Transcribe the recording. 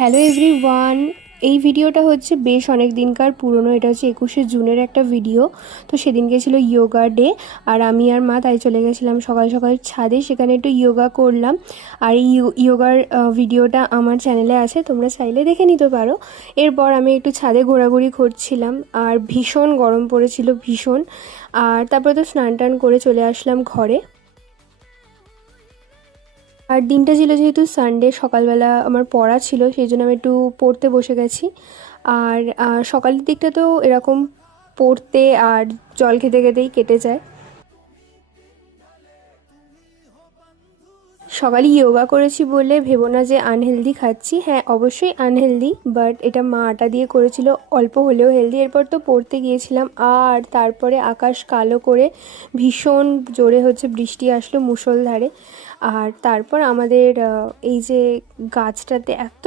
Hello everyone. এই ভিডিওটা হচ্ছে বেশ অনেক দিনকার পুরনো। এটা হচ্ছে 21শে জুনের একটা ভিডিও। তো সেদিনকে ছিল ইয়োগা ডে, আর আমি আর মা তাই চলে গেছিলাম সকাল সকাল ছাদে, সেখানে একটু ইয়োগা করলাম। আর এই ইয়োগার ভিডিওটা আমার চ্যানেলে আছে, তোমরা চাইলে দেখে নিতে পারো। এরপর আমি একটু ছাদে ঘোরাঘুরি করছিলাম, আর ভীষণ গরম পড়েছিল, ভীষণ। আর তারপরে তো স্নান টান করে চলে আসলাম ঘরে। আর দিনটা ছিল যেহেতু সানডে, সকালবেলা আমার পড়া ছিল, সেই জন্য আমি একটু পড়তে বসে গেছি। আর সকালের দিকটা তো এরকম পড়তে আর জল খেতে খেতেই কেটে যায়। সকালে ইয়োগা করেছি বলে ভেবো না যে আনহেলদি খাচ্ছি। হ্যাঁ, অবশ্যই আনহেলদি, বাট এটা মা আটা দিয়ে করেছিল, অল্প হলেও হেলদি। এরপর তো পড়তে গিয়েছিলাম, আর তারপরে আকাশ কালো করে ভীষণ জোরে হচ্ছে বৃষ্টি আসলো মুষলধারে। আর তারপর আমাদের এই যে গাছটাতে এত